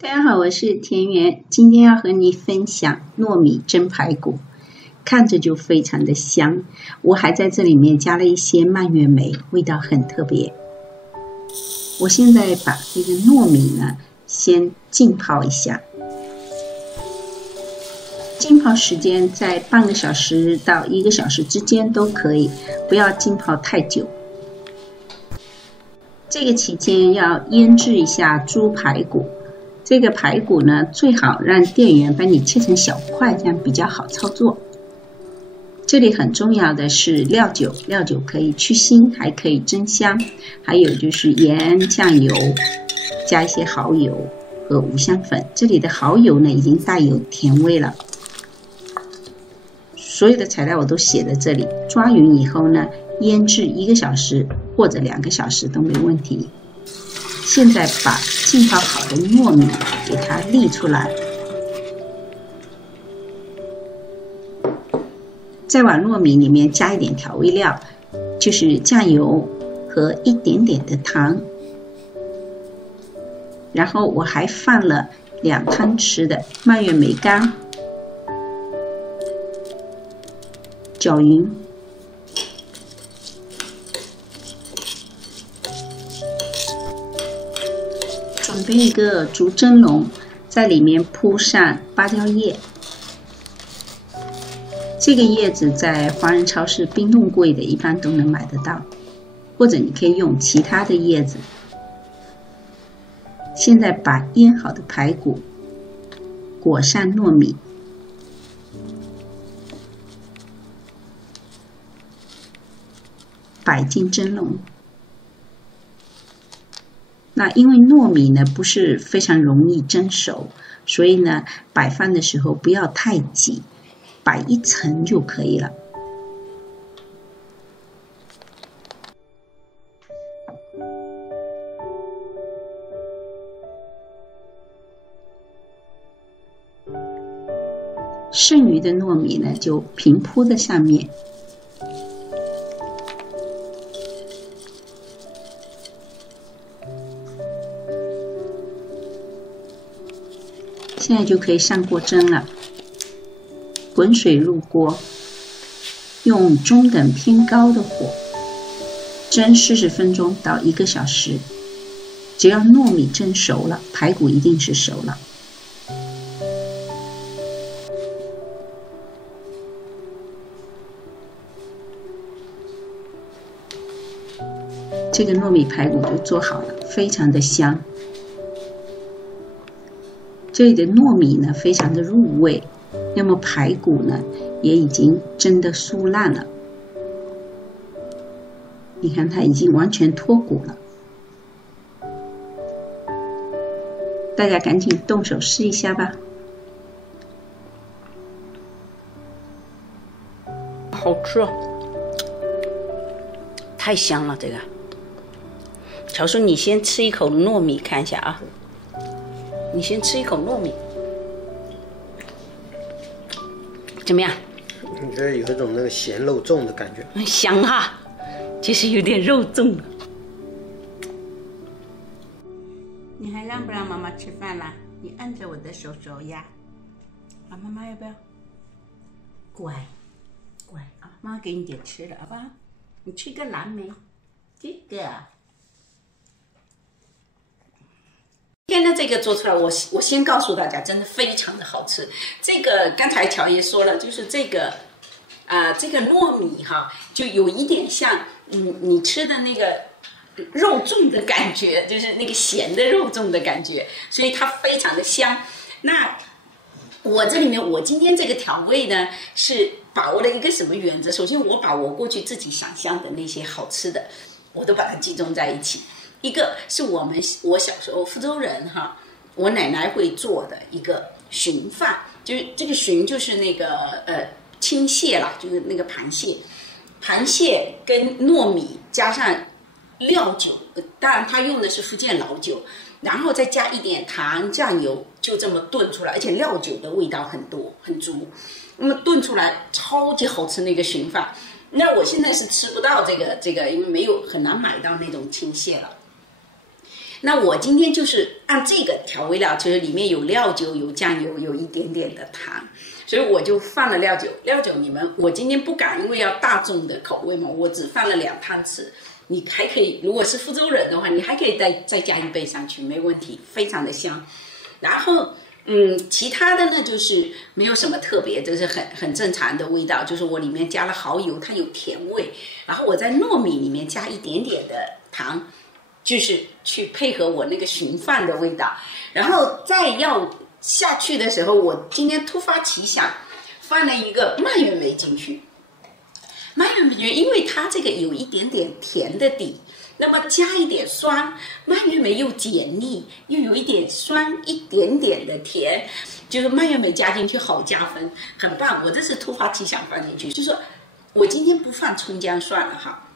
大家好，我是田园，今天要和你分享糯米蒸排骨，看着就非常的香。我还在这里面加了一些蔓越莓，味道很特别。我现在把这个糯米呢，先浸泡一下，浸泡时间在半个小时到1个小时之间都可以，不要浸泡太久。这个期间要腌制一下猪排骨。这个排骨呢，最好让店员帮你切成小块，这样比较好操作。这里很重要的是料酒，料酒可以去腥，还可以增香。还有就是盐、酱油，加一些蚝油和五香粉。这里的蚝油呢，已经带有甜味了。所有的材料我都写在这里，抓匀以后呢，腌制1个小时或者2个小时都没问题。现在把浸泡好的糯米给它沥出来，再往糯米里面加一点调味料，就是酱油和一点点的糖。然后我还放了2汤匙的蔓越莓干，搅匀。准备一个竹蒸笼，在里面铺上芭蕉叶。这个叶子在华人超市冰冻柜的一般都能买得到，或者你可以用其他的叶子。现在把腌好的排骨裹上糯米，摆进蒸笼。那因为糯米呢不是非常容易蒸熟，所以呢摆放的时候不要太挤，摆1层就可以了。剩余的糯米呢就平铺在上面。现在就可以上锅蒸了。滚水入锅，用中等偏高的火蒸40分钟到1个小时。只要糯米蒸熟了，排骨一定是熟了。这个糯米排骨就做好了，非常的香。这里的糯米呢非常的入味，那么排骨呢也已经蒸得酥烂了。你看它已经完全脱骨了，大家赶紧动手试一下吧。好吃哦，太香了这个。乔叔，你先吃一口糯米看一下啊。你先吃一口糯米，怎么样？你觉得有一种那个咸肉粽的感觉？香啊，其实有点肉粽。你还让不让妈妈吃饭啦？你按着我的手手呀。啊，妈妈要不要？乖，乖啊，妈妈给你点吃的，好不好？你吃个蓝莓，这个。今天的这个做出来，我先告诉大家，真的非常的好吃。这个刚才乔爷说了，就是这个这个糯米哈，就有一点像你吃的那个肉粽的感觉，就是那个咸的肉粽的感觉，所以它非常的香。那我这里面，我今天这个调味呢，是把握了一个什么原则？首先，我把我过去自己想象的那些好吃的，我都把它集中在一起。一个是我小时候福州人哈，我奶奶会做的一个鲟饭，就是这个鲟就是那个青蟹啦，就是那个螃蟹跟糯米加上料酒，当然他用的是福建老酒，然后再加一点糖酱油，就这么炖出来，而且料酒的味道很多很足，那么炖出来超级好吃那个鲟饭。那我现在是吃不到这个，因为没有很难买到那种青蟹了。那我今天就是按这个调味料，就是里面有料酒、有酱油、有一点点的糖，所以我就放了料酒。料酒我今天不敢，因为要大众的口味嘛，我只放了2汤匙。你还可以，如果是福州人的话，你还可以再加1杯上去，没问题，非常的香。然后其他的呢就是没有什么特别，就是很正常的味道，就是我里面加了蚝油，它有甜味，然后我在糯米里面加一点点的糖，就是去配合我那个寻饭的味道。然后再要下去的时候，我今天突发奇想，放了一个蔓越莓进去。蔓越莓因为它这个有一点点甜的底，那么加一点酸，蔓越莓又解腻，又有一点酸，一点点的甜，就是蔓越莓加进去好加分，很棒。我这是突发奇想放进去，就是说我今天不放葱姜蒜了哈，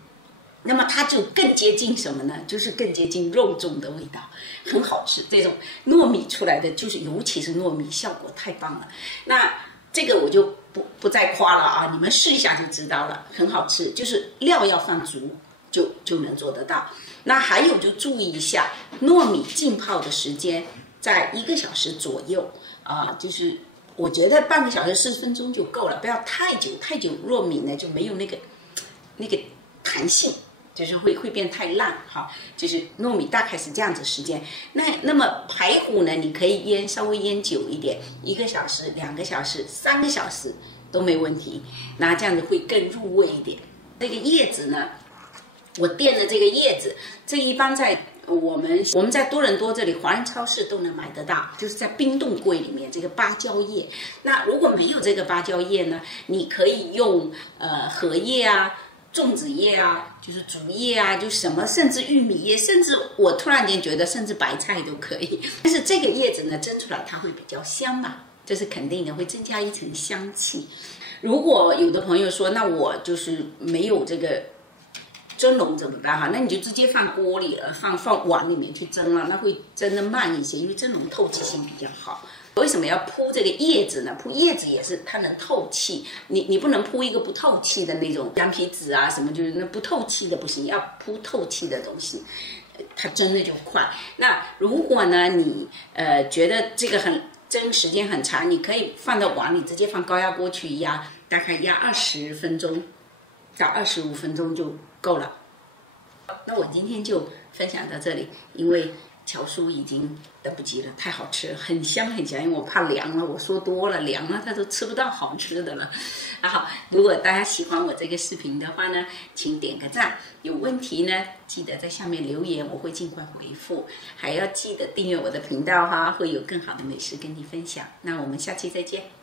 那么它就更接近什么呢？就是更接近肉粽的味道，很好吃。这种糯米出来的，就是尤其是糯米，效果太棒了。那这个我就不再夸了啊，你们试一下就知道了，很好吃。就是料要放足，就能做得到。那还有就注意一下，糯米浸泡的时间在1个小时左右啊，就是我觉得半个小时40分钟就够了，不要太久，太久糯米呢就没有那个弹性。就是会变太烂哈，就是糯米大概是这样子时间。那么排骨呢，你可以稍微腌久一点，1个小时、2个小时、3个小时都没问题。那这样子会更入味一点。这个叶子呢，我垫的这个叶子，这一般在我们在多伦多这里华人超市都能买得到，就是在冰冻柜里面这个芭蕉叶。那如果没有这个芭蕉叶呢，你可以用荷叶啊。粽子叶啊，就是竹叶啊，就什么，甚至玉米叶，甚至我突然间觉得，甚至白菜都可以。但是这个叶子呢，蒸出来它会比较香嘛，这是肯定的，会增加一层香气。如果有的朋友说，那我就是没有这个蒸笼怎么办哈？那你就直接放锅里了，放碗里面去蒸了，那会蒸得慢一些，因为蒸笼透气性比较好。为什么要铺这个叶子呢？铺叶子也是它能透气，你不能铺一个不透气的那种羊皮纸啊什么，就是那不透气的不行，要铺透气的东西，它蒸的就快。那如果呢你觉得这个蒸时间很长，你可以放到碗里，直接放高压锅去压，大概压20分钟到25分钟就够了。那我今天就分享到这里，因为乔叔已经等不及了，太好吃了，很香很香。因为我怕凉了，我说多了凉了，他都吃不到好吃的了。好，如果大家喜欢我这个视频的话呢，请点个赞。有问题呢，记得在下面留言，我会尽快回复。还要记得订阅我的频道哈，会有更好的美食跟你分享。那我们下期再见。